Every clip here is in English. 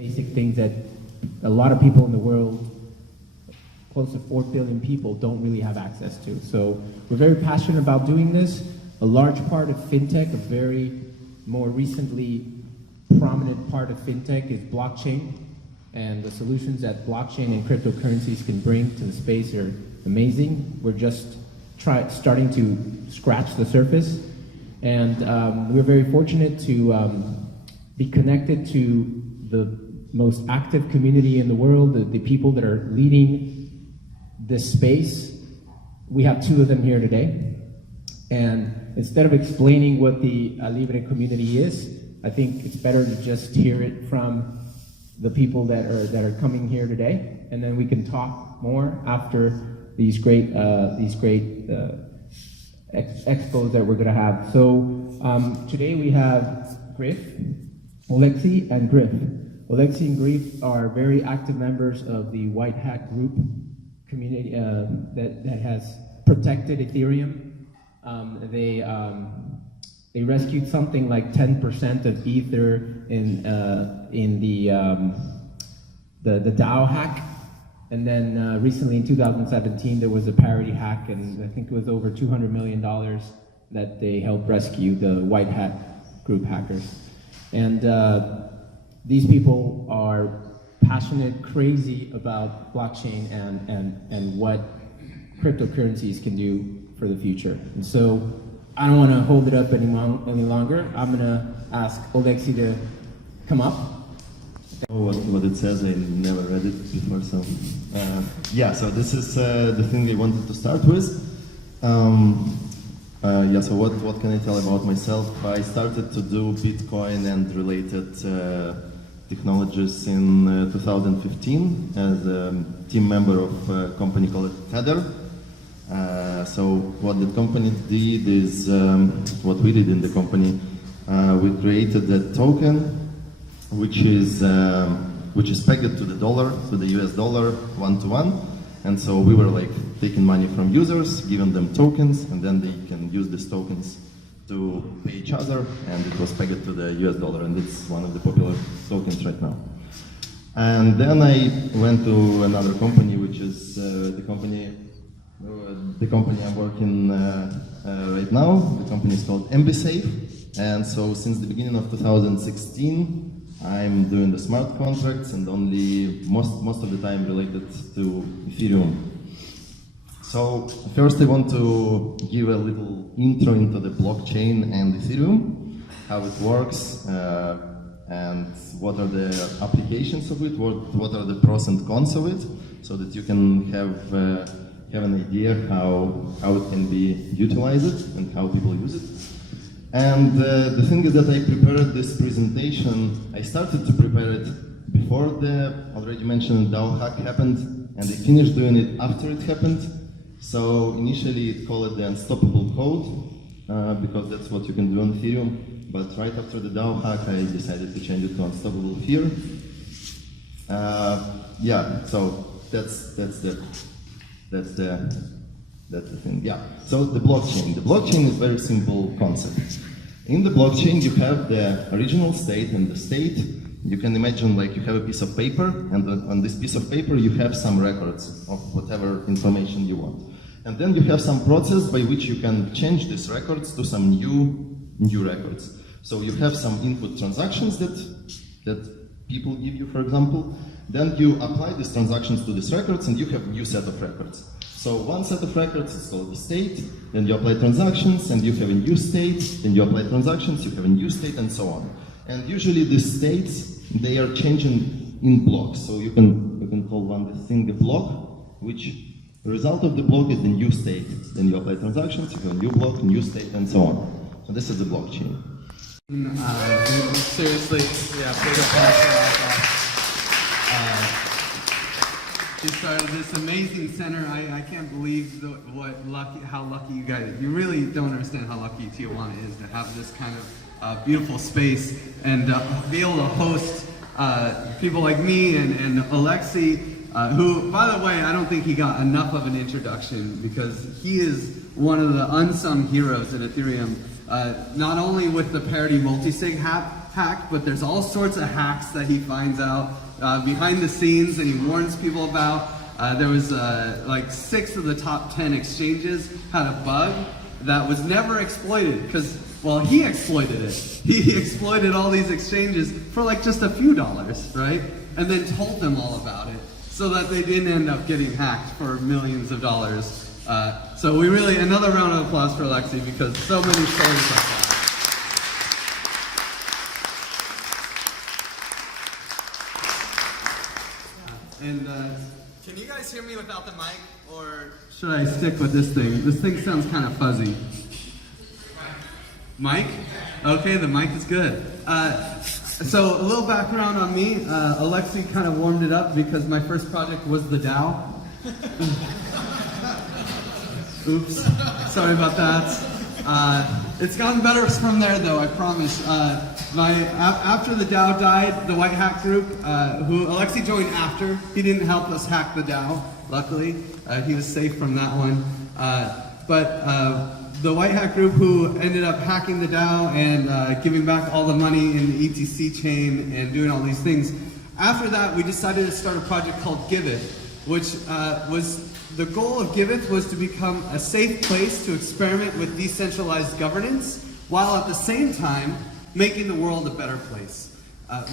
Basic things that a lot of people in the world, close to 4 billion people, don't really have access to. So we're very passionate about doing this. A large part of fintech, a very more recently prominent part of fintech is blockchain, and the solutions that blockchain and cryptocurrencies can bring to the space are amazing. We're just starting to scratch the surface, and we're very fortunate to be connected to the most active community in the world, the people that are leading this space. We have 2 of them here today, and instead of explaining what the alibre community is, I think it's better to just hear it from the people that are coming here today, and then we can talk more after these great expos that we're going to have. So today we have Griff, Oleksii, and Griff. Oleksii and Griff are very active members of the White Hat group community that has protected Ethereum. They rescued something like 10% of Ether in the DAO hack, and then recently in 2017 there was a parody hack, and I think it was over $200 million that they helped rescue, the White Hat group hackers. And these people are passionate, crazy about blockchain and what cryptocurrencies can do for the future. And so I don't want to hold it up any longer. I'm going to ask Oleksii to come up. What it says, I never read it before, so yeah, so this is the thing I wanted to start with. Yeah, so what can I tell about myself? I started to do Bitcoin and related technologies in 2015 as a team member of a company called Tether. So what the company did is, what we did in the company, we created a token which is pegged to the dollar, to the US dollar, 1-to-1. And so we were like taking money from users, giving them tokens, and then they can use these tokens to pay each other, and it was pegged to the US dollar, and it's one of the popular tokens right now. And then I went to another company, which is the company I'm working right now. The company is called MBSafe, and so since the beginning of 2016, I'm doing the smart contracts and only most of the time related to Ethereum. So first I want to give a little intro into the blockchain and Ethereum, how it works, and what are the applications of it, what are the pros and cons of it, so that you can have an idea how it can be utilized and how people use it. And the thing is that I prepared this presentation, I started to prepare it before the already mentioned DAO hack happened, and I finished doing it after it happened. So initially it called it the unstoppable code, because that's what you can do on Ethereum, but right after the DAO hack I decided to change it to unstoppable fear. Yeah, so that's the thing. Yeah. So the blockchain. The blockchain is a very simple concept. In the blockchain, you have the original state, and the state, you can imagine like you have a piece of paper, and on this piece of paper you have some records of whatever information you want. And then you have some process by which you can change these records to some new records. So you have some input transactions that people give you, for example. Then you apply these transactions to these records, and you have a new set of records. So one set of records is called the state, then you apply transactions, and you have a new state, then you apply transactions, you have a new state, and so on. And usually these states, they are changing in blocks. So you can call one thing a block, which the result of the block is the new state. Then you apply transactions, you have a new block, new state, and so on. So this is the blockchain. Seriously, yeah, big applause for Rafa. She started this amazing center. I can't believe how lucky you guys. You really don't understand how lucky Tijuana is to have this kind of beautiful space and be able to host people like me and Oleksii, who, by the way, I don't think he got enough of an introduction because he is one of the unsung heroes in Ethereum. Not only with the parity multisig hack, hacked, but there's all sorts of hacks that he finds out behind the scenes and he warns people about. There was like 6 of the top 10 exchanges had a bug that was never exploited because, well, he exploited it. He exploited all these exchanges for like just a few dollars, right? And then told them all about it so that they didn't end up getting hacked for millions of dollars. So we really, another round of applause for Oleksii because so many stories like that. And can you guys hear me without the mic, or should I stick with this thing? This thing sounds kind of fuzzy. Mic? Okay, the mic is good. So a little background on me. Oleksii kind of warmed it up because my first project was the DAO. Oops, sorry about that. It's gotten better from there though, I promise. After the DAO died, the white hat group, who Oleksii joined after, he didn't help us hack the DAO, luckily. He was safe from that one. But the white hat group who ended up hacking the DAO and giving back all the money in the ETC chain and doing all these things. After that, we decided to start a project called Giveth, which was the goal of Giveth was to become a safe place to experiment with decentralized governance, while at the same time making the world a better place.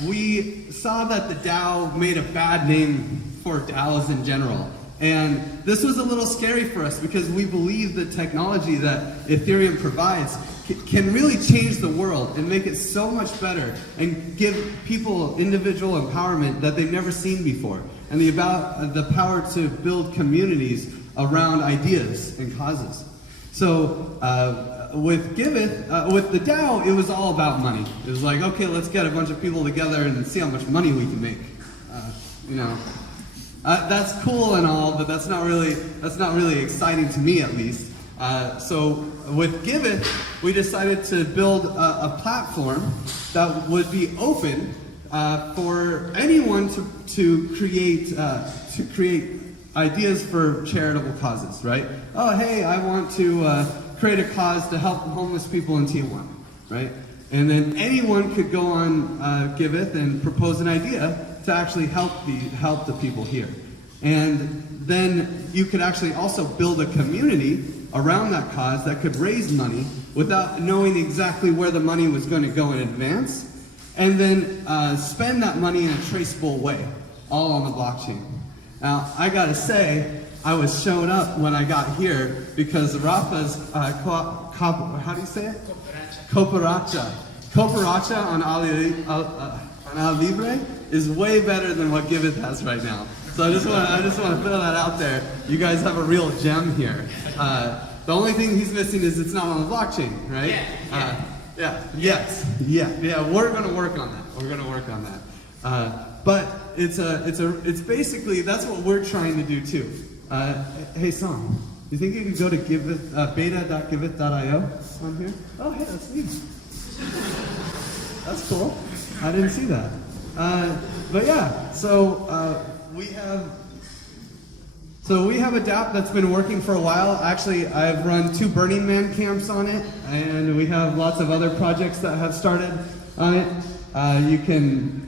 We saw that the DAO made a bad name for DAOs in general. And this was a little scary for us because we believe the technology that Ethereum provides can really change the world and make it so much better and give people individual empowerment that they've never seen before. And the power to build communities around ideas and causes. So with Giveth, with the DAO, it was all about money. It was like, okay, let's get a bunch of people together and see how much money we can make. That's cool and all, but that's not really exciting to me, at least. So with Giveth, we decided to build a platform that would be open for anyone to create ideas for charitable causes, right? Oh, hey, I want to create a cause to help homeless people in Tijuana, right? And then anyone could go on Giveth and propose an idea to actually help the people here. And then you could actually also build a community around that cause that could raise money without knowing exactly where the money was going to go in advance, and then spend that money in a traceable way, all on the blockchain. Now, I gotta say, I was shown up when I got here because Rafa's, how do you say it? Cooperacha. Cooperacha on alibre is way better than what Giveth has right now. So I just want to throw that out there. You guys have a real gem here. The only thing he's missing is it's not on the blockchain, right? Yeah. We're gonna work on that. But it's basically that's what we're trying to do too. Hey, Sam, you think you could go to Giveth, beta.giveth.io on here? Oh, hey, that's me. That's cool. I didn't see that. But yeah, so we have a DApp that's been working for a while. Actually, I've run 2 Burning Man camps on it, and we have lots of other projects that have started on it. You can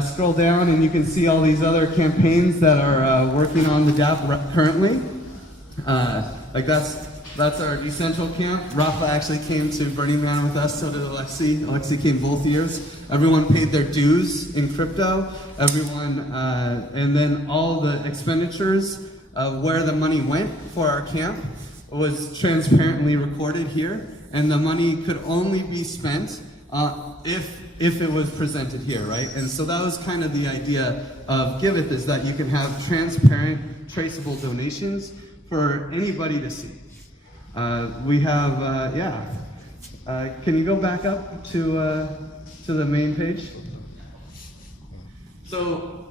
scroll down and you can see all these other campaigns that are working on the DApp currently. Like that's our decentral camp. Rafa actually came to Burning Man with us, so did Oleksii. Oleksii came both years. Everyone paid their dues in crypto. Everyone, and then all the expenditures of where the money went for our camp was transparently recorded here, and the money could only be spent if it was presented here, right? And so that was kind of the idea of Giveth, is that you can have transparent, traceable donations for anybody to see. We have, can you go back up to the main page? So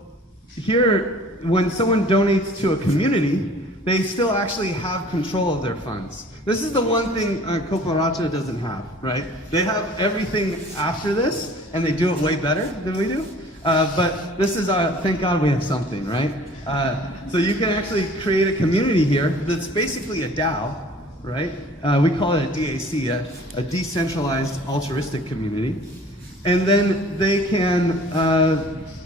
here, when someone donates to a community, they still actually have control of their funds. This is the one thing Cooperacha doesn't have, right? They have everything after this, and they do it way better than we do. But this is, thank God we have something, right? So you can actually create a community here that's basically a DAO, right? We call it a DAC, a decentralized altruistic community. And then they can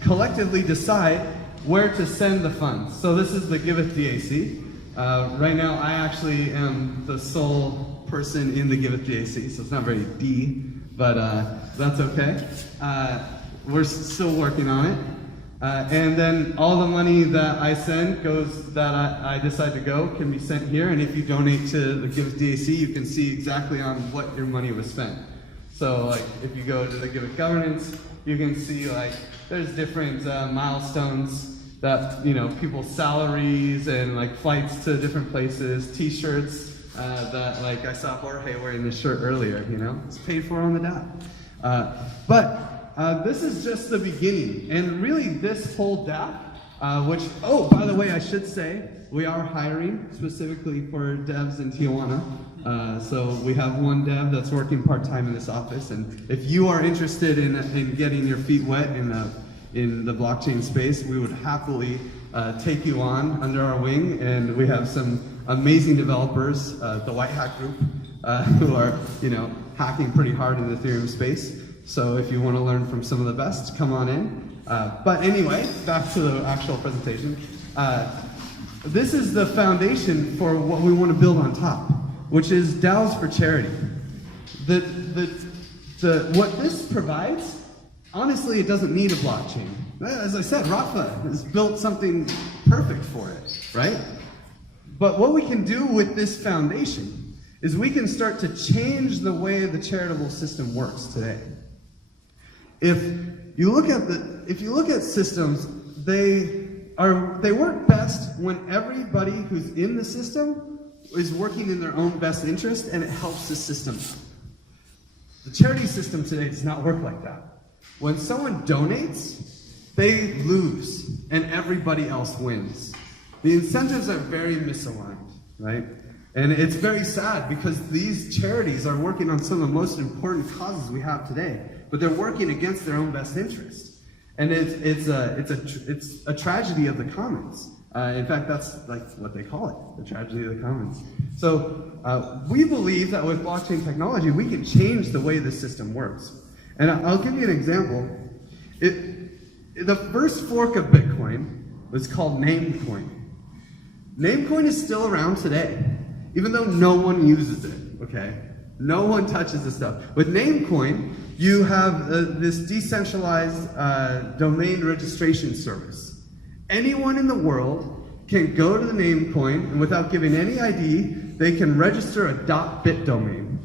collectively decide where to send the funds. So this is the Give It DAC. Right now, I actually am the sole person in the Give It DAC, so it's not very D, but that's okay. We're still working on it. And then all the money that I send that I decide to go can be sent here, and if you donate to the Give It DAC, you can see exactly on what your money was spent. So like if you go to the Give It governance, you can see like there's different milestones that, you know, people's salaries and like flights to different places, t-shirts that like I saw Jorge wearing this shirt earlier, you know, it's paid for on the dot. But this is just the beginning, and really this whole DAP, which, oh, by the way, I should say, we are hiring specifically for devs in Tijuana. So we have one dev that's working part-time in this office, and if you are interested in getting your feet wet in the blockchain space, we would happily take you on under our wing, and we have some amazing developers, the White Hat Group, who are, you know, hacking pretty hard in the Ethereum space. So if you want to learn from some of the best, come on in. But anyway, back to the actual presentation. This is the foundation for what we want to build on top, which is DAOs for charity. What this provides, honestly, it doesn't need a blockchain. As I said, Rafa has built something perfect for it, right? But what we can do with this foundation is we can start to change the way the charitable system works today. If you look at systems, they work best when everybody who's in the system is working in their own best interest, and it helps the system out. The charity system today does not work like that. When someone donates, they lose, and everybody else wins. The incentives are very misaligned, right? And it's very sad because these charities are working on some of the most important causes we have today, but they're working against their own best interest. And it's a tragedy of the commons. In fact, that's like what they call it, the tragedy of the commons. So we believe that with blockchain technology, we can change the way the system works. And I'll give you an example. The first fork of Bitcoin was called Namecoin. Namecoin is still around today, even though no one uses it, okay? No one touches this stuff. With Namecoin, you have this decentralized domain registration service. Anyone in the world can go to the Namecoin, and without giving any ID, they can register a .bit domain.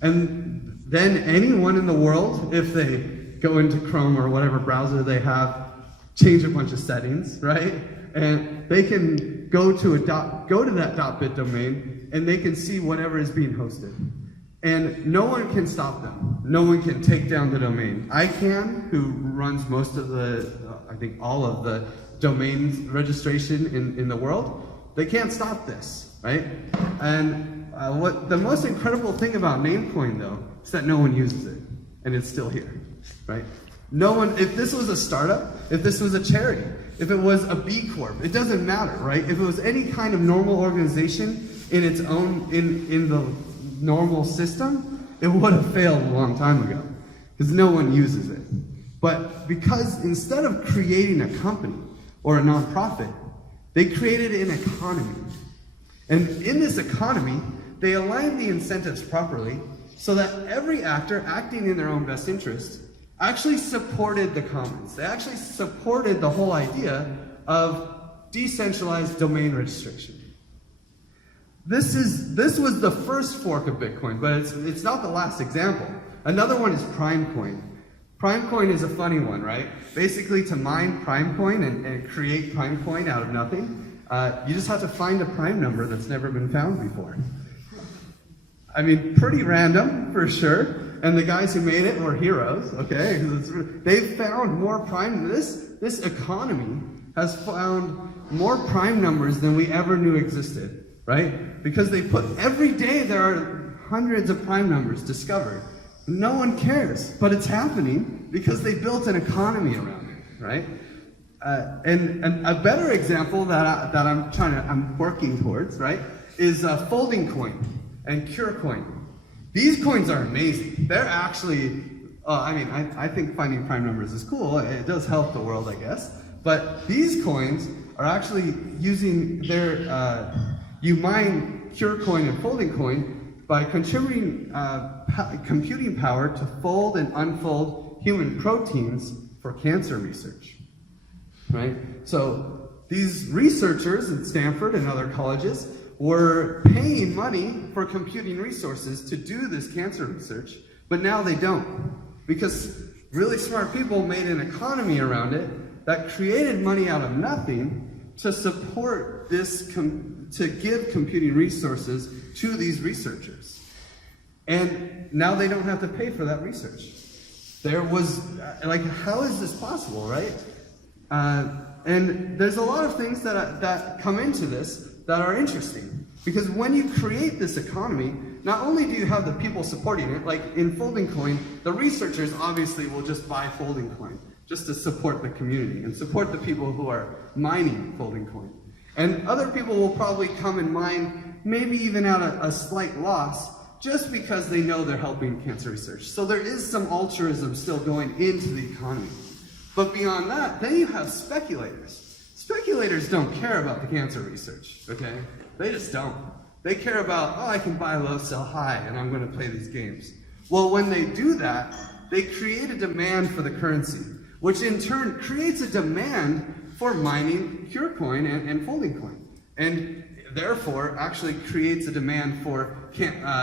And then anyone in the world, if they go into Chrome or whatever browser they have, change a bunch of settings, right? And they can go to that .bit domain, and they can see whatever is being hosted. And no one can stop them. No one can take down the domain. ICANN, who runs most of I think all of the domain registration in the world, they can't stop this, right? And what the most incredible thing about Namecoin, though, is that no one uses it, and it's still here, right? No one, if this was a startup, if this was a charity, if it was a B Corp, it doesn't matter, right? If it was any kind of normal organization in its own, in the normal system, it would have failed a long time ago, because no one uses it. But because instead of creating a company or a nonprofit, they created an economy. And in this economy, they aligned the incentives properly so that every actor acting in their own best interest actually supported the commons. They actually supported the whole idea of decentralized domain registration. This was the first fork of Bitcoin, but it's not the last example. Another one is Primecoin. Primecoin is a funny one, right? Basically, to mine Primecoin and create Primecoin out of nothing, you just have to find a Prime number that's never been found before. I mean, pretty random, for sure. And the guys who made it were heroes, okay? They've found more Prime. This economy has found more Prime numbers than we ever knew existed, right? Because they put, every day there are hundreds of Prime numbers discovered. No one cares, but it's happening because they built an economy around it, right? And a better example that I'm working towards, right, is Folding Coin and Cure Coin. These coins are amazing. They're actually I mean, I think finding prime numbers is cool. It does help the world, I guess. But these coins are actually using their, you mine pure coin and folding coin by contributing computing power to fold and unfold human proteins for cancer research, right? So these researchers at Stanford and other colleges were paying money for computing resources to do this cancer research, but now they don't. Because really smart people made an economy around it that created money out of nothing to support this, to give computing resources to these researchers. And now they don't have to pay for that research. There was, like, how is this possible, right? And there's a lot of things that come into this that are interesting. Because when you create this economy, not only do you have the people supporting it, like in folding coin, the researchers obviously will just buy folding coin just to support the community and support the people who are mining folding coin. And other people will probably come and mine, maybe even at a slight loss, just because they know they're helping cancer research. So there is some altruism still going into the economy. But beyond that, then you have speculators. Speculators don't care about the cancer research, okay? They just don't. They care about, oh, I can buy low, sell high, and I'm going to play these games. Well, when they do that, they create a demand for the currency, which in turn creates a demand for mining pure coin and folding coin. And therefore, actually creates a demand for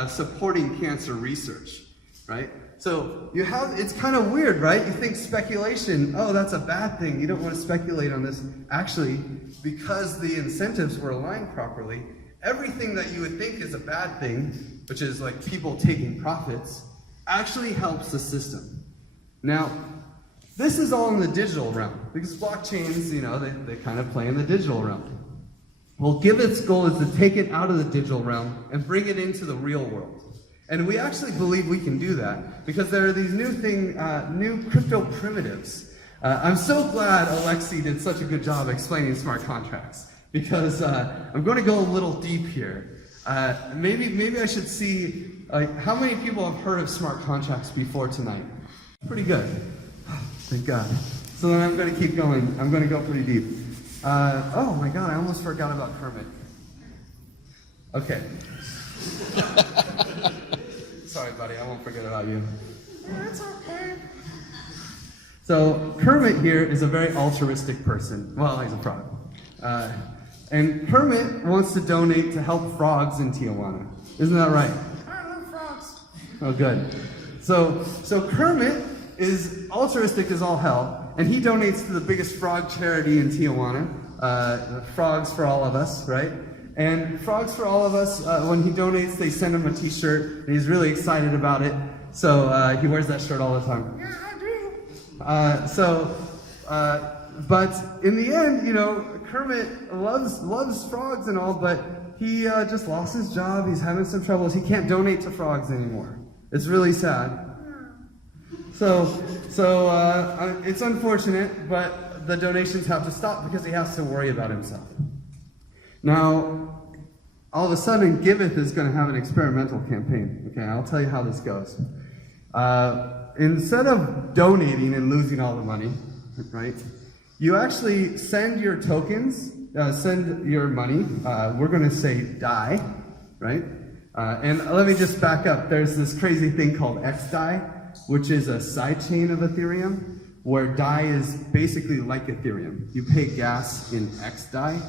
supporting cancer research, right? So you have, it's kind of weird, right? You think speculation, oh, that's a bad thing. You don't want to speculate on this. Actually, because the incentives were aligned properly, everything that you would think is a bad thing, which is like people taking profits, actually helps the system. Now, this is all in the digital realm, because blockchains, you know, they kind of play in the digital realm. Well, Giveth's goal is to take it out of the digital realm and bring it into the real world. And we actually believe we can do that, because there are these new crypto primitives. I'm so glad Oleksii did such a good job explaining smart contracts, because I'm going to go a little deep here. Maybe I should see, how many people have heard of smart contracts before tonight? Pretty good. Thank God. So then I'm going to keep going. I'm going to go pretty deep. Oh my God, I almost forgot about Kermit. Okay. Sorry, buddy, I won't forget about you. It's okay. So Kermit here is a very altruistic person. Well, he's a frog. And Kermit wants to donate to help frogs in Tijuana. Isn't that right? I love frogs. Oh, good. So Kermit is altruistic as all hell, and he donates to the biggest frog charity in Tijuana, Frogs for All of Us, right? And Frogs for All of Us, when he donates, they send him a t-shirt, and he's really excited about it, so he wears that shirt all the time. Yeah, I do. But in the end, you know, Kermit loves frogs and all, but he just lost his job, he's having some troubles, he can't donate to frogs anymore. It's really sad. So it's unfortunate, but the donations have to stop because he has to worry about himself. Now, all of a sudden, Giveth is going to have an experimental campaign. Okay, I'll tell you how this goes. Instead of donating and losing all the money, right, you actually send your tokens, send your money, we're going to say DAI, right? And let me just back up. There's this crazy thing called XDAI, which is a sidechain of Ethereum, where DAI is basically like Ethereum. You pay gas in XDAI,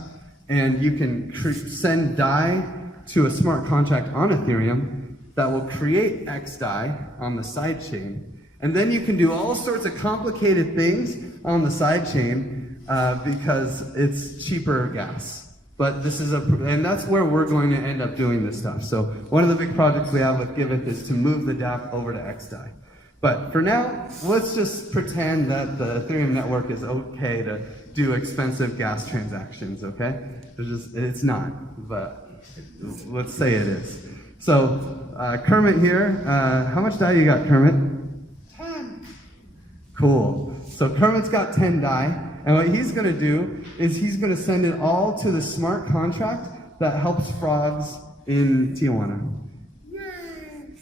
and you can send DAI to a smart contract on Ethereum that will create XDAI on the sidechain. And then you can do all sorts of complicated things on the sidechain because it's cheaper gas. But this is and that's where we're going to end up doing this stuff. So one of the big projects we have with Giveth is to move the DApp over to XDAI. But for now, let's just pretend that the Ethereum network is okay to do expensive gas transactions, okay? It's not, but let's say it is. So Kermit here, how much DAI you got, Kermit? 10. Cool. So Kermit's got 10 DAI, and what he's going to do is he's going to send it all to the smart contract that helps frogs in Tijuana. Yay!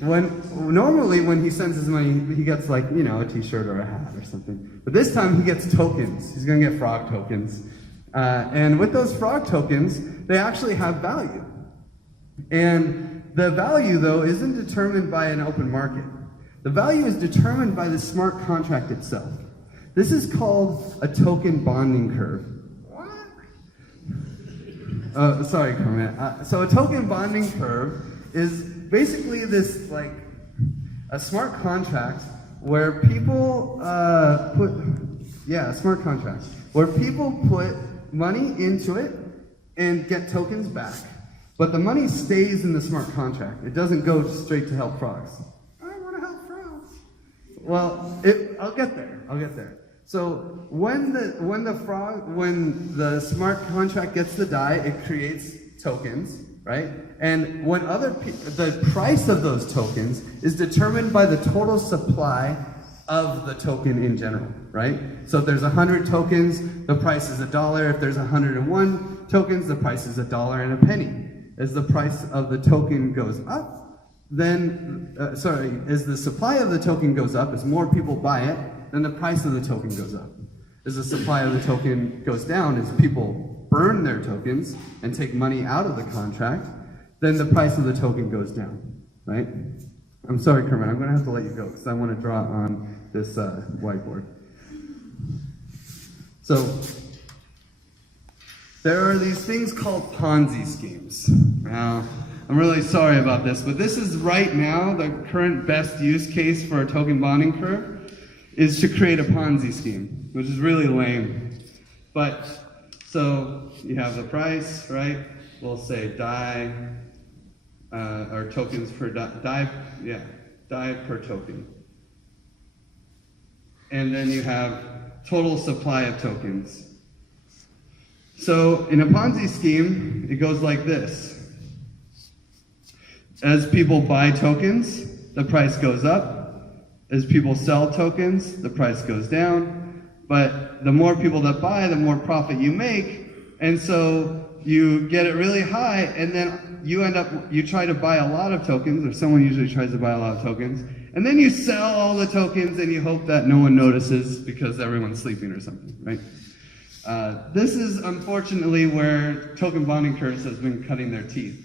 Normally when he sends his money, he gets like, you know, a t-shirt or a hat or something. But this time he gets tokens. He's gonna get frog tokens. And with those frog tokens, they actually have value. And the value, though, isn't determined by an open market. The value is determined by the smart contract itself. This is called a token bonding curve. What? Sorry, Kermit. So a token bonding curve is basically this, like, a smart contract where people smart contract, where people put money into it and get tokens back. But the money stays in the smart contract. It doesn't go straight to help frogs. I want to help frogs. Well, I'll get there. So when the smart contract gets the DAI, it creates tokens, right? And when the price of those tokens is determined by the total supply of the token in general, right? So if there's 100 tokens, the price is $1. If there's 101 tokens, the price is $1.01. As the price of the token goes up, then, as the supply of the token goes up, as more people buy it, then the price of the token goes up. As the supply of the token goes down, as people burn their tokens and take money out of the contract, then the price of the token goes down, right? I'm sorry, Kermit, I'm going to have to let you go because I want to draw on this whiteboard. So, there are these things called Ponzi schemes. Now, I'm really sorry about this, but this is right now the current best use case for a token bonding curve is to create a Ponzi scheme, which is really lame. But, so you have the price, right? We'll say DAI, or tokens per DAI per token. And then you have total supply of tokens. So in a Ponzi scheme, it goes like this. As people buy tokens, the price goes up. As people sell tokens, the price goes down. But the more people that buy, the more profit you make. And so you get it really high, and then you try to buy a lot of tokens, or someone usually tries to buy a lot of tokens, and then you sell all the tokens and you hope that no one notices because everyone's sleeping or something, right? This is unfortunately where token bonding curves has been cutting their teeth.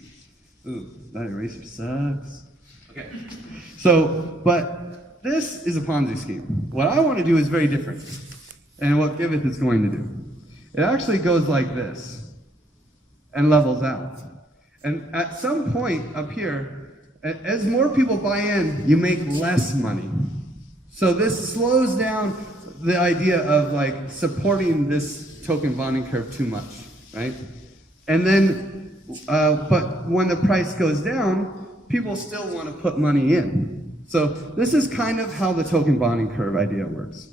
Ooh, that eraser sucks. Okay. So, but this is a Ponzi scheme. What I want to do is very different. And what Giveth is going to do. It actually goes like this and levels out. And at some point up here, as more people buy in, you make less money. So this slows down the idea of like supporting this token bonding curve too much, right? And then, but when the price goes down, people still want to put money in. So this is kind of how the token bonding curve idea works.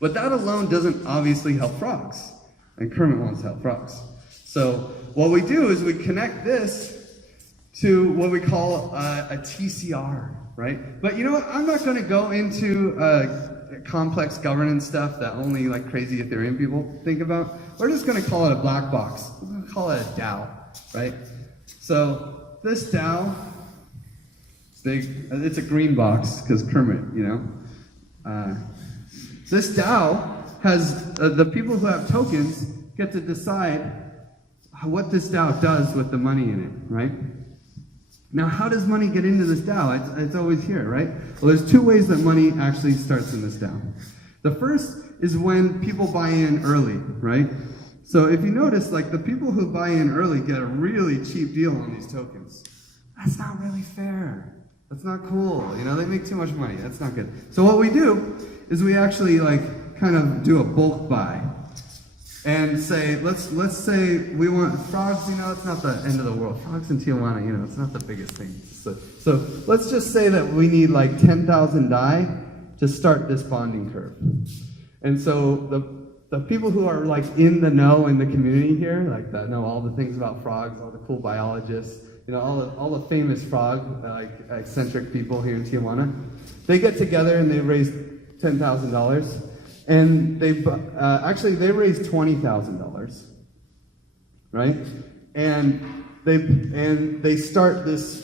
But that alone doesn't obviously help frogs. And Kermit wants to help frogs. So what we do is we connect this to what we call a TCR, right? But you know what? I'm not going to go into complex governance stuff that only like crazy Ethereum people think about. We're just going to call it a black box. We're going to call it a DAO, right? So this DAO, it's a green box because Kermit, you know. This DAO has the people who have tokens get to decide what this DAO does with the money in it, right? Now, how does money get into this DAO? It's always here, right? Well, there's two ways that money actually starts in this DAO. The first is when people buy in early, right? So if you notice, like the people who buy in early get a really cheap deal on these tokens. That's not really fair. That's not cool. You know, they make too much money. That's not good. So what we do is we actually like kind of do a bulk buy. And say, let's say we want frogs, you know, it's not the end of the world. Frogs in Tijuana, you know, it's not the biggest thing. So let's just say that we need like 10,000 DAI to start this bonding curve. And so the people who are like in the know in the community here, like that know all the things about frogs, all the cool biologists, you know, all the famous frog, like eccentric people here in Tijuana, they get together and they raise $10,000. And they raised $20,000, right? And they start this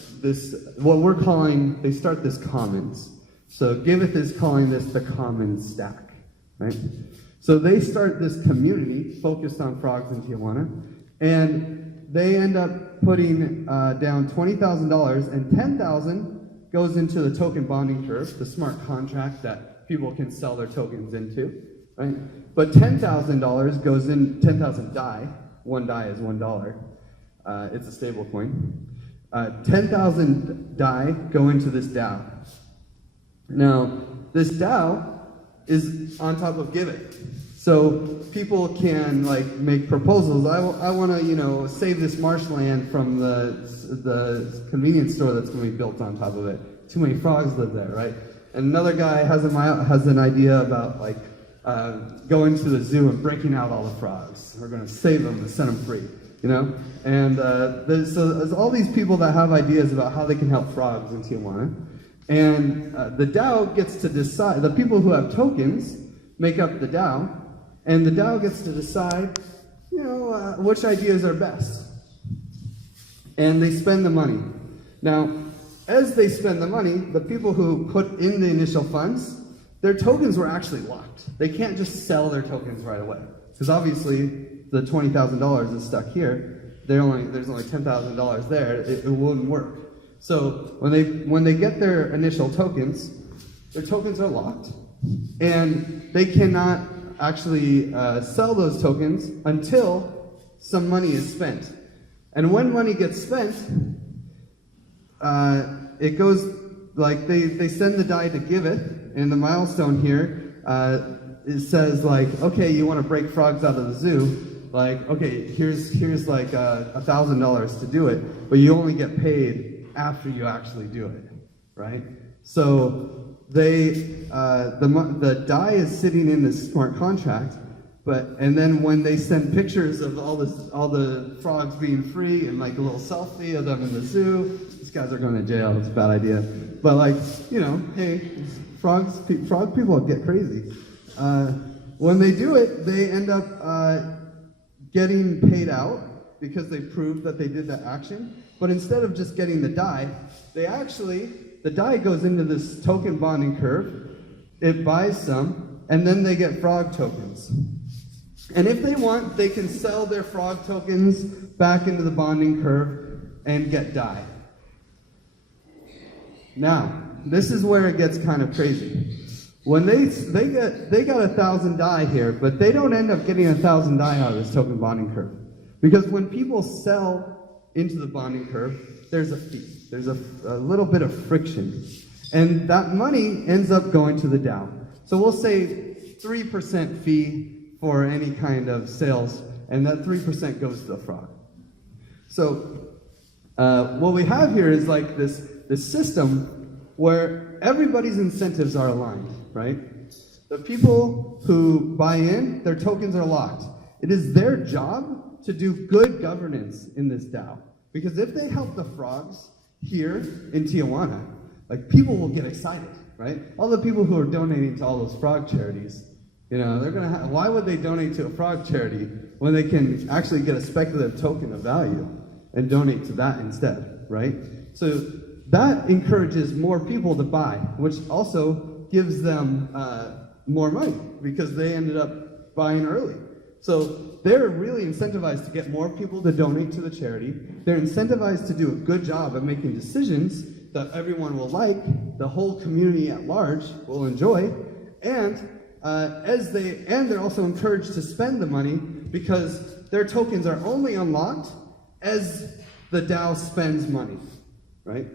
what we're calling, they start this commons. So Giveth is calling this the commons stack, right? So they start this community focused on frogs in Tijuana, and they end up putting down $20,000, and $10,000 goes into the token bonding curve, the smart contract that people can sell their tokens into, right? But $10,000 goes in, 10,000 DAI, one DAI is $1. It's a stable coin. 10,000 DAI go into this DAO. Now, this DAO is on top of Giveth. So people can like make proposals. I want to, save this marshland from the convenience store that's going to be built on top of it. Too many frogs live there, right? And another guy has an idea about like going to the zoo and breaking out all the frogs. We're going to save them and set them free, And there's all these people that have ideas about how they can help frogs in Tijuana. And the DAO gets to decide, the people who have tokens make up the DAO, and the DAO gets to decide, which ideas are best. And they spend the money. Now, as they spend the money, the people who put in the initial funds, their tokens were actually locked. They can't just sell their tokens right away. Because obviously, the $20,000 is stuck here. There's only $10,000 there. It wouldn't work. So when they get their initial tokens, their tokens are locked, and they cannot actually sell those tokens until some money is spent. And when money gets spent, it goes like they send the DAI to Giveth, and the milestone here it says like, okay, you want to break frogs out of the zoo, like okay, here's like $1,000 to do it, but you only get paid after you actually do it, right? So the DAI is sitting in this smart contract, and then when they send pictures of all the frogs being free and like a little selfie of them in the zoo, these guys are going to jail. It's a bad idea. But like, hey, frog people get crazy. When they do it, they end up getting paid out because they proved that they did that action. But instead of just getting the DAI, the DAI goes into this token bonding curve, it buys some, and then they get frog tokens. And if they want, they can sell their frog tokens back into the bonding curve and get DAI. Now, this is where it gets kind of crazy. When they got 1,000 DAI here, but they don't end up getting 1,000 DAI out of this token bonding curve. Because when people sell into the bonding curve, there's a fee. There's a little bit of friction. And that money ends up going to the DAO. So we'll say 3% fee for any kind of sales, and that 3% goes to the frog. So what we have here is like this system where everybody's incentives are aligned, right? The people who buy in, their tokens are locked. It is their job to do good governance in this DAO. Because if they help the frogs here in Tijuana, like people will get excited, right? All the people who are donating to all those frog charities, they're gonna why would they donate to a frog charity when they can actually get a speculative token of value and donate to that instead, right? So that encourages more people to buy, which also gives them more money because they ended up buying early. So they're really incentivized to get more people to donate to the charity. They're incentivized to do a good job of making decisions that everyone will like, the whole community at large will enjoy, and they're also encouraged to spend the money because their tokens are only unlocked as the DAO spends money, right?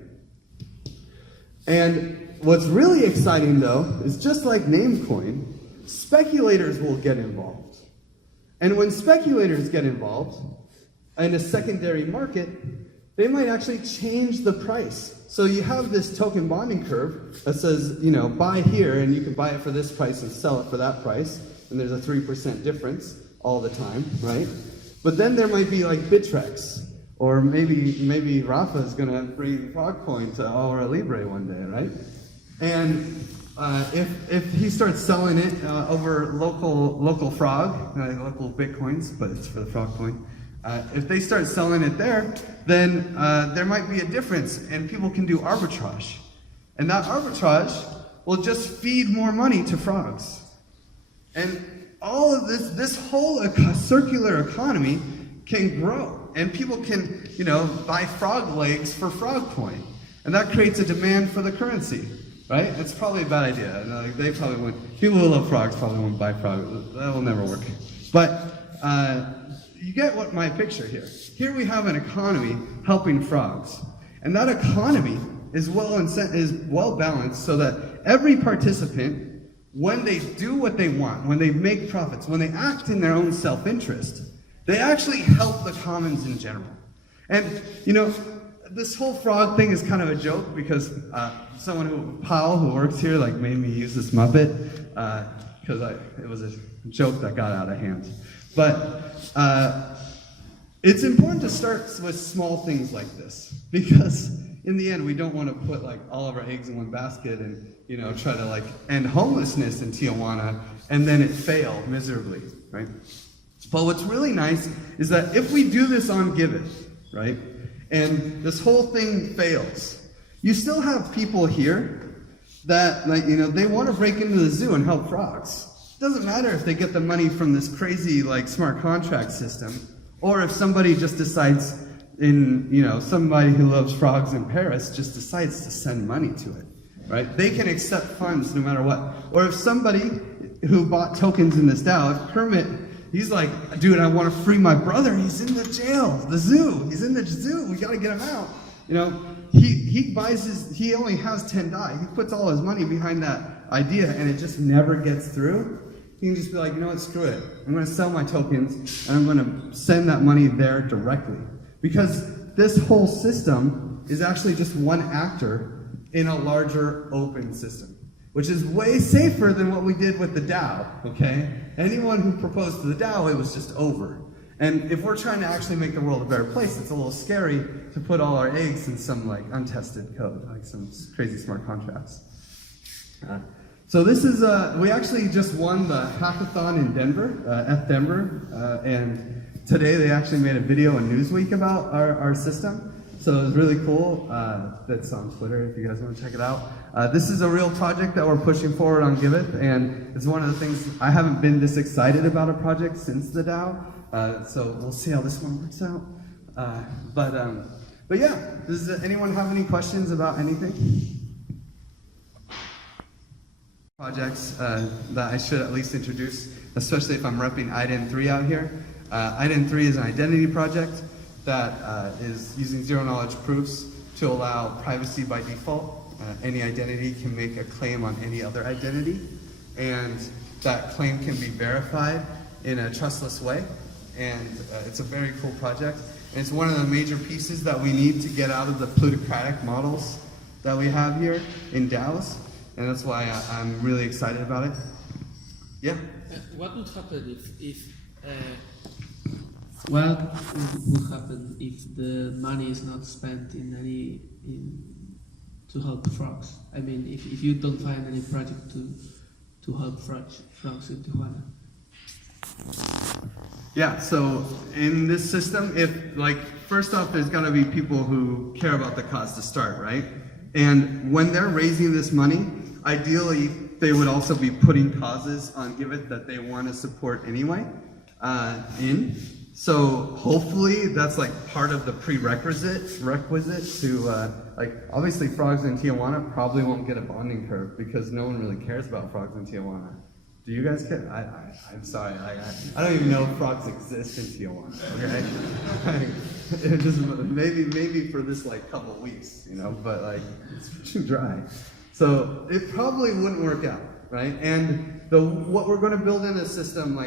And what's really exciting though is just like Namecoin, speculators will get involved. And when speculators get involved in a secondary market, they might actually change the price. So you have this token bonding curve that says, buy here and you can buy it for this price and sell it for that price. And there's a 3% difference all the time, right? But then there might be like Bittrex, or maybe Rafa is going to bring Frogcoin to our Alibre one day, right? And if he starts selling it over local frog, local Bitcoins, but it's for the frog coin, If they start selling it there, then there might be a difference, and people can do arbitrage. And that arbitrage will just feed more money to frogs. And all of this whole circular economy can grow, and people can, buy frog legs for frog coin, and that creates a demand for the currency, right? It's probably a bad idea. They probably wouldn't. People who love frogs probably won't buy frogs. That will never work. But you get what my picture here. Here we have an economy helping frogs, and that economy is well balanced so that every participant, when they do what they want, when they make profits, when they act in their own self-interest, they actually help the commons in general. And this whole frog thing is kind of a joke because Paul, who works here, made me use this Muppet because it was a joke that got out of hand. But it's important to start with small things like this because in the end, we don't want to put all of our eggs in one basket and try to end homelessness in Tijuana and then it fail miserably, right? But what's really nice is that if we do this on Give It, right, and this whole thing fails, you still have people here that they want to break into the zoo and help frogs. It doesn't matter if they get the money from this crazy smart contract system or if somebody just decides somebody who loves frogs in Paris just decides to send money to it, right? They can accept funds no matter what. Or if somebody who bought tokens in this DAO, if Kermit, he's like, dude, I want to free my brother. He's in the jail, the zoo. He's in the zoo. We got to get him out. He only has 10 DAI. He puts all his money behind that idea and it just never gets through. He can just be like, screw it. I'm going to sell my tokens and I'm going to send that money there directly. Because this whole system is actually just one actor in a larger open system, which is way safer than what we did with the DAO, okay? Anyone who proposed to the DAO, it was just over. And if we're trying to actually make the world a better place, it's a little scary to put all our eggs in some untested code, some crazy smart contracts. So this is, we actually just won the hackathon in Denver, Denver, and today they actually made a video on Newsweek about our system. So it was really cool. That's on Twitter if you guys want to check it out. This is a real project that we're pushing forward on Giveth, and it's one of the things, I haven't been this excited about a project since the DAO, so we'll see how this one works out. But yeah, does anyone have any questions about anything? Projects that I should at least introduce, especially if I'm repping IDEN 3 out here. IDEN 3 is an identity project that is using zero-knowledge proofs to allow privacy by default. Any identity can make a claim on any other identity, and that claim can be verified in a trustless way. And it's a very cool project. And it's one of the major pieces that we need to get out of the plutocratic models that we have here in DAOs. And that's why I'm really excited about it. Yeah? What would happen what would happen if the money is not spent to help frogs? I mean, if you don't find any project to help frogs in Tijuana. Yeah, so in this system, first off, there's got to be people who care about the cause to start, right? And when they're raising this money, ideally, they would also be putting causes on Giveth that they want to support anyway in. So hopefully that's part of the requisite to obviously frogs in Tijuana probably won't get a bonding curve because no one really cares about frogs in Tijuana. Do you guys care? I'm sorry, I don't even know if frogs exist in Tijuana. Okay, just maybe for this couple weeks, but it's too dry. So it probably wouldn't work out, right? And what we're going to build in a system,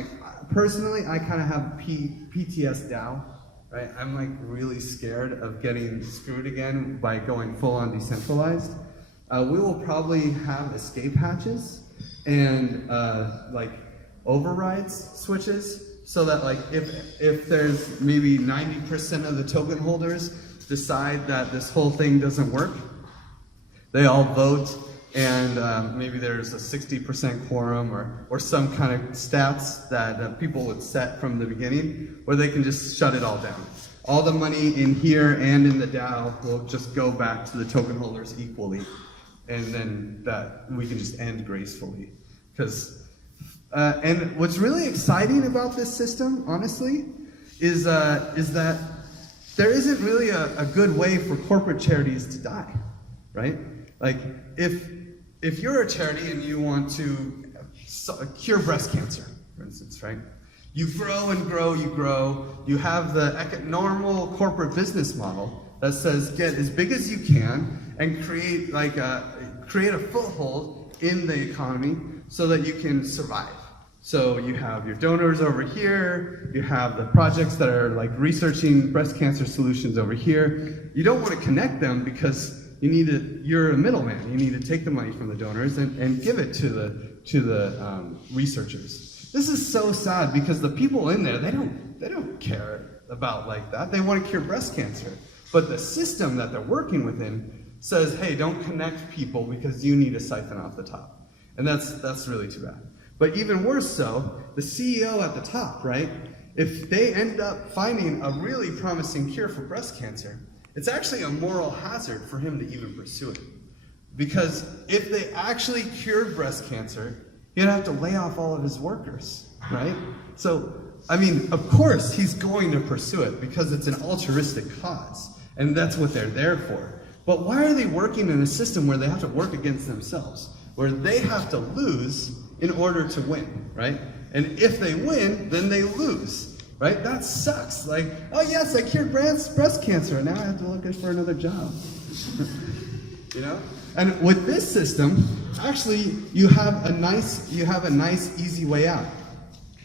personally, I kind of have PTS DAO, right? I'm really scared of getting screwed again by going full on decentralized. We will probably have escape hatches and overrides switches so that if there's maybe 90% of the token holders decide that this whole thing doesn't work, they all vote and maybe there's a 60% quorum or some kind of stats that people would set from the beginning, where they can just shut it all down. All the money in here and in the DAO will just go back to the token holders equally, and then that we can just end gracefully. And what's really exciting about this system, honestly, is that there isn't really a good way for corporate charities to die, right? Like, if you're a charity and you want to cure breast cancer, for instance, right? You grow and grow, you grow. You have the normal corporate business model that says get as big as you can and create a foothold in the economy so that you can survive. So you have your donors over here, you have the projects that are like researching breast cancer solutions over here. You don't want to connect them because you're a middleman. You need to take the money from the donors and give it to the researchers. This is so sad because the people in there, they don't care about like that. They want to cure breast cancer. But the system that they're working within says, hey, don't connect people because you need to siphon off the top. And that's really too bad. But even worse so, the CEO at the top, right? If they end up finding a really promising cure for breast cancer, it's actually a moral hazard for him to even pursue it. Because if they actually cured breast cancer, he'd have to lay off all of his workers, right? So, I mean, of course he's going to pursue it because it's an altruistic cause, and that's what they're there for. But why are they working in a system where they have to work against themselves, where they have to lose in order to win, right? And if they win, then they lose, right? That sucks. Like, oh yes, I cured breast cancer, and now I have to look for another job. You know? And with this system, actually, you have a nice, easy way out,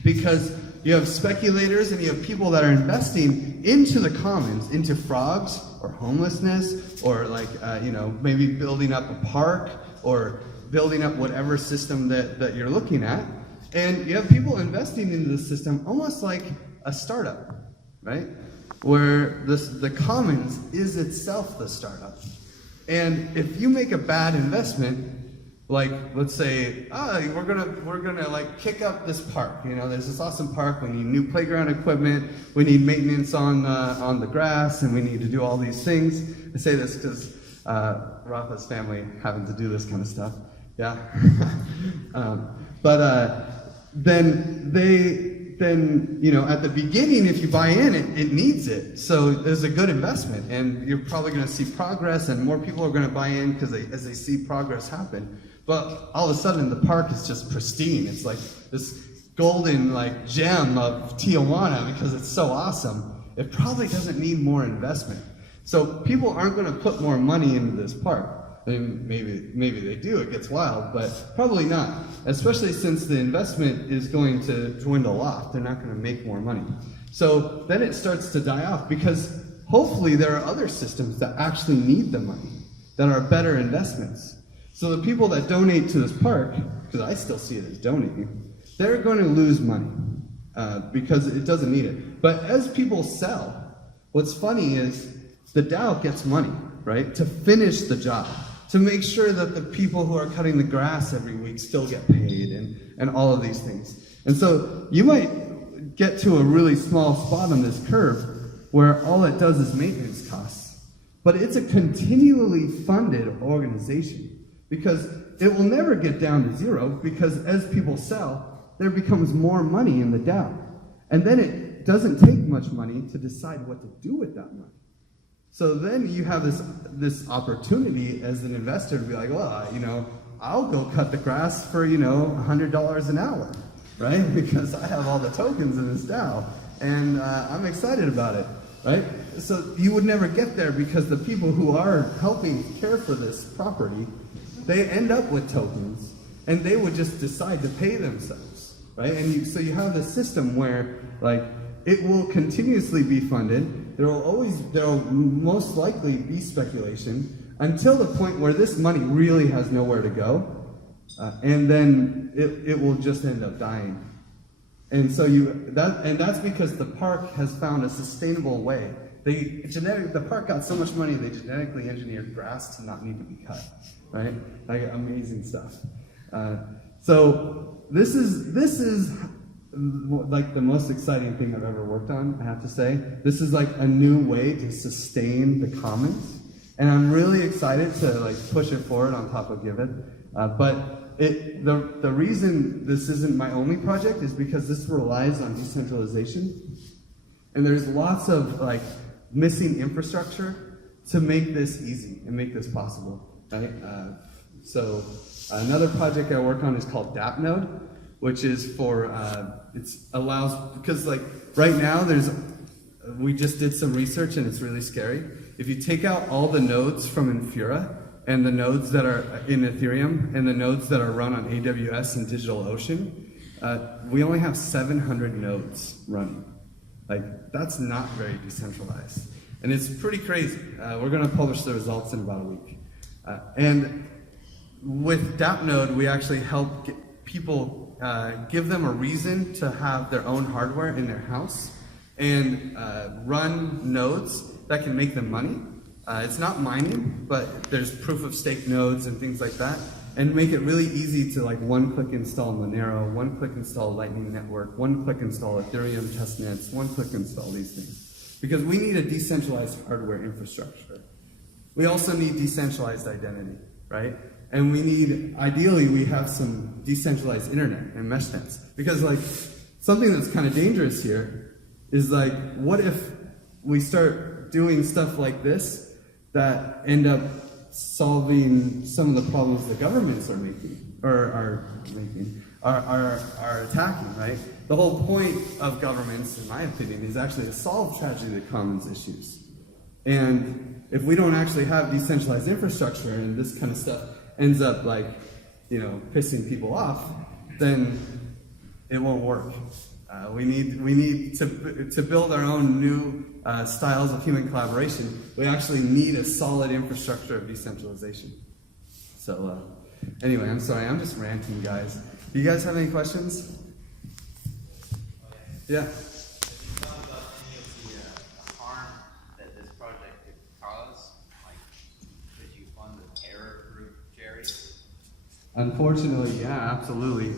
because you have speculators and you have people that are investing into the commons, into frogs or homelessness, or like maybe building up a park or building up whatever system that you're looking at, and you have people investing into the system almost like a startup, right? Where the commons is itself the startup. And if you make a bad investment, like let's say, we're gonna like kick up this park. You know, there's this awesome park. We need new playground equipment. We need maintenance on the grass, and we need to do all these things. I say this because Rafa's family having to do this kind of stuff. Yeah. Then at the beginning, if you buy in, it needs it. So there's a good investment, and you're probably going to see progress, and more people are going to buy in because as they see progress happen. But all of a sudden, the park is just pristine. It's like this golden like gem of Tijuana because it's so awesome. It probably doesn't need more investment. So people aren't going to put more money into this park. I mean, maybe they do, it gets wild, but probably not, especially since the investment is going to dwindle off. They're not going to make more money. So then it starts to die off because hopefully there are other systems that actually need the money, that are better investments. So the people that donate to this park, because I still see it as donating, they're going to lose money because it doesn't need it. But as people sell, what's funny is the DAO gets money, right, to finish the job, to make sure that the people who are cutting the grass every week still get paid, and all of these things. And so you might get to a really small spot on this curve where all it does is maintenance costs. But it's a continually funded organization because it will never get down to zero, because as people sell, there becomes more money in the DAO. And then it doesn't take much money to decide what to do with that money. So then you have this opportunity as an investor to be like, well, I'll go cut the grass for, $100 an hour, right? Because I have all the tokens in this DAO, and I'm excited about it, right? So you would never get there because the people who are helping care for this property, they end up with tokens, and they would just decide to pay themselves, right? And so you have this system where, like, it will continuously be funded. There will most likely be speculation until the point where this money really has nowhere to go, and then it will just end up dying. And so that's because the park has found a sustainable way the park got so much money, they genetically engineered grass to not need to be cut, right? Like, amazing stuff. So this is like the most exciting thing I've ever worked on, I have to say. This is like a new way to sustain the commons, and I'm really excited to like push it forward on top of Give It. But the reason this isn't my only project is because this relies on decentralization, and there's lots of like missing infrastructure to make this easy and make this possible, right? So another project I work on is called DAppNode, which is for, because like right now we just did some research and it's really scary. If you take out all the nodes from Infura and the nodes that are in Ethereum and the nodes that are run on AWS and DigitalOcean, we only have 700 nodes running. Like, that's not very decentralized. And it's pretty crazy. We're gonna publish the results in about a week. And with DAppNode, we actually help people, give them a reason to have their own hardware in their house and run nodes that can make them money. It's not mining, but there's proof of stake nodes and things like that, and make it really easy to like one-click install Monero, one-click install Lightning Network, one-click install Ethereum testnets, one-click install these things. Because we need a decentralized hardware infrastructure. We also need decentralized identity, right? And we need, ideally, we have some decentralized internet and mesh nets. Because like, something that's kind of dangerous here is like, what if we start doing stuff like this that end up solving some of the problems the governments are making, or are attacking, right? The whole point of governments, in my opinion, is actually to solve tragedy of the commons issues. And if we don't actually have decentralized infrastructure and this kind of stuff ends up like, pissing people off, then it won't work. We need to build our own new styles of human collaboration. We actually need a solid infrastructure of decentralization. So anyway, I'm sorry, I'm just ranting, guys. Do you guys have any questions? Yeah. Unfortunately, yeah, absolutely.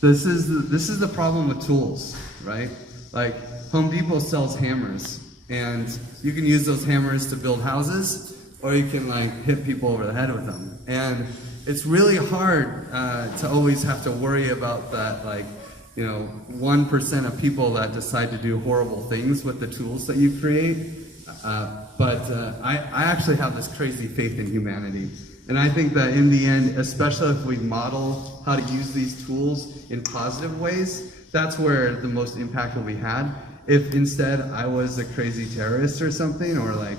This is the problem with tools, right? Like Home Depot sells hammers, and you can use those hammers to build houses, or you can like hit people over the head with them. And it's really hard to always have to worry about that, like 1% of people that decide to do horrible things with the tools that you create. But I actually have this crazy faith in humanity. And I think that in the end, especially if we model how to use these tools in positive ways, that's where the most impact will be had. If instead I was a crazy terrorist or something, or like,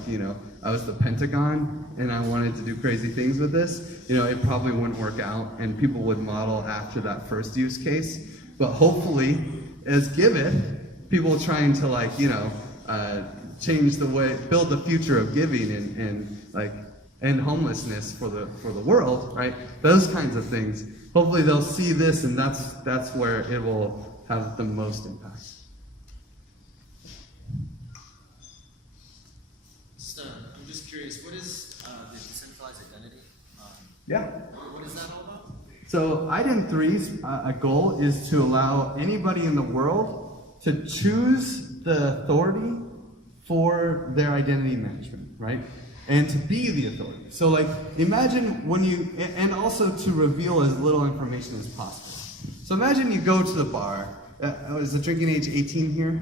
I was the Pentagon and I wanted to do crazy things with this, it probably wouldn't work out and people would model after that first use case. But hopefully, as Give It, people trying to like, change the way, build the future of giving and like, end homelessness for the world, right? Those kinds of things. Hopefully they'll see this, and that's where it will have the most impact. I'm just curious, what is the decentralized identity? Yeah. What is that all about? So IDEN 3's goal is to allow anybody in the world to choose the authority for their identity management, right? And to be the authority. So like, imagine when and also to reveal as little information as possible. So imagine you go to the bar, is the drinking age 18 here?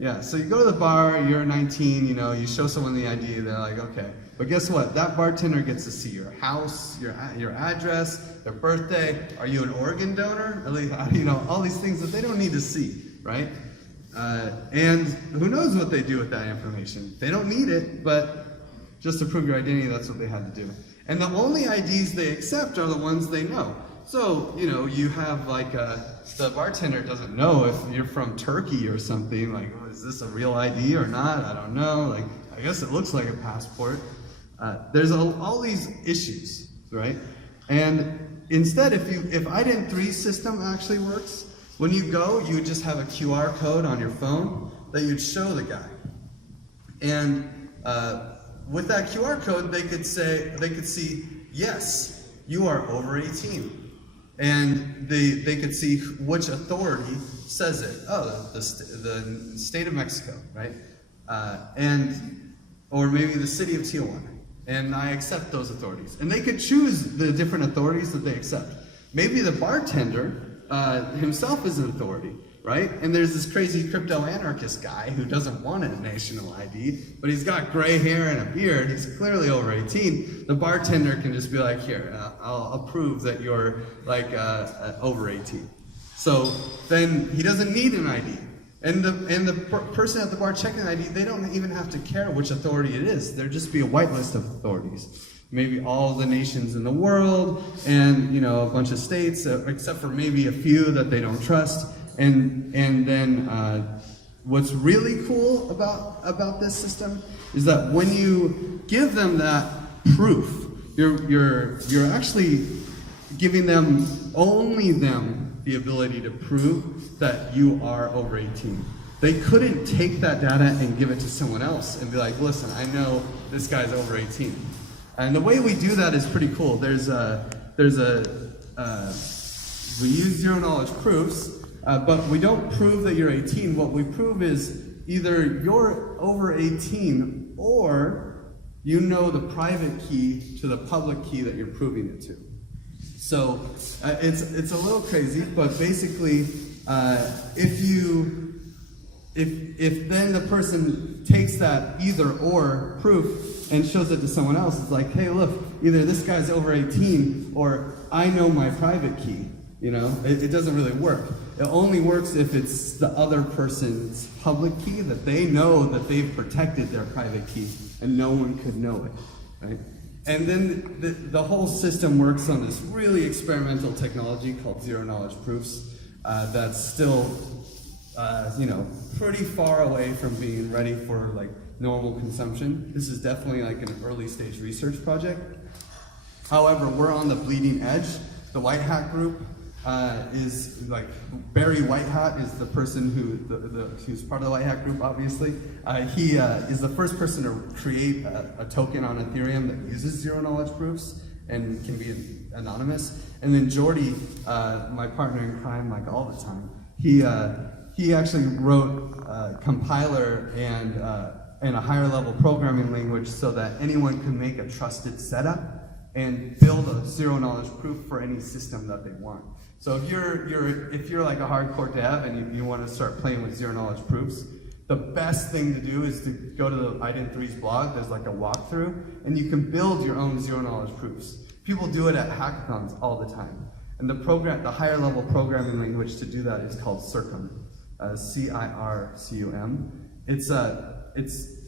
Yeah, so you go to the bar, you're 19, you show someone the ID, they're like, okay. But guess what? That bartender gets to see your house, your address, their birthday. Are you an organ donor? At least, all these things that they don't need to see, right? And who knows what they do with that information? They don't need it, but just to prove your identity, that's what they had to do. And the only IDs they accept are the ones they know. So, you have like, the bartender doesn't know if you're from Turkey or something, like, is this a real ID or not? I don't know, like, I guess it looks like a passport. There's all these issues, right? And instead, if IDEN 3 system actually works, when you go, you would just have a QR code on your phone that you'd show the guy. And with that QR code, they could see, yes, you are over 18. And they could see which authority says it. Oh, the state of Mexico, right? Or maybe the city of Tijuana. And I accept those authorities. And they could choose the different authorities that they accept. Maybe the bartender himself is an authority, right? And there's this crazy crypto anarchist guy who doesn't want a national ID, but he's got gray hair and a beard. He's clearly over 18. The bartender can just be like, here, I'll approve that you're like over 18. So then he doesn't need an ID. And the person at the bar checking the ID, they don't even have to care which authority it is. There'd just be a whitelist of authorities. Maybe all the nations in the world, and a bunch of states, except for maybe a few that they don't trust. And then what's really cool about this system is that when you give them that proof, you're actually giving them the ability to prove that you are over 18. They couldn't take that data and give it to someone else and be like, listen, I know this guy's over 18. And the way we do that is pretty cool. We use zero knowledge proofs, but we don't prove that you're 18. What we prove is either you're over 18 or you know the private key to the public key that you're proving it to. So it's a little crazy, but basically, if then the person takes that either or proof and shows it to someone else, it's like, hey, look, either this guy's over 18 or I know my private key. It doesn't really work. It only works if it's the other person's public key that they know that they've protected their private key and no one could know it, right? And then the whole system works on this really experimental technology called zero knowledge proofs that's still, pretty far away from being ready for like normal consumption. This is definitely like an early stage research project. However, we're on the bleeding edge. The White Hat group is like, Barry White Hat is the person who's part of the White Hat group, obviously. He is the first person to create a token on Ethereum that uses zero knowledge proofs and can be anonymous. And then Jordy, my partner in crime, like all the time, he actually wrote a compiler and a higher level programming language so that anyone can make a trusted setup and build a zero knowledge proof for any system that they want. So if you're like a hardcore dev and you want to start playing with zero knowledge proofs, the best thing to do is to go to the ident3's blog. There's like a walkthrough, and you can build your own zero knowledge proofs. People do it at hackathons all the time. And the higher level programming language to do that is called Circum, C-I-R-C-U-M.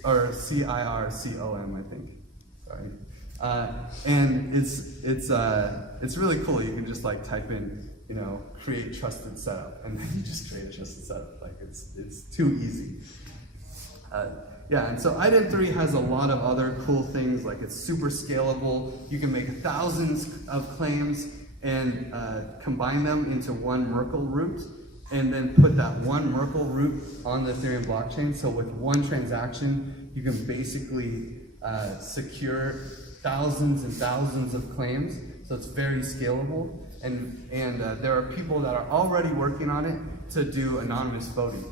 Or C-I-R-C-O-M, I think. Sorry. And it's really cool. You can just like type in, create trusted setup, and then you just create a trusted setup. Like it's too easy. And so ident3 has a lot of other cool things. Like it's super scalable. You can make thousands of claims and combine them into one Merkle root, and then put that one Merkle root on the Ethereum blockchain. So with one transaction, you can basically secure thousands and thousands of claims. So it's very scalable. And there are people that are already working on it to do anonymous voting.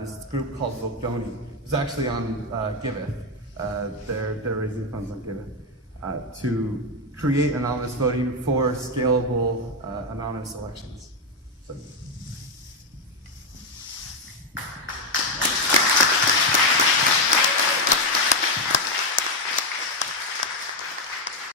This group called Vokdoni is actually on Giveth. They're raising funds on Giveth to create anonymous voting for scalable anonymous elections. So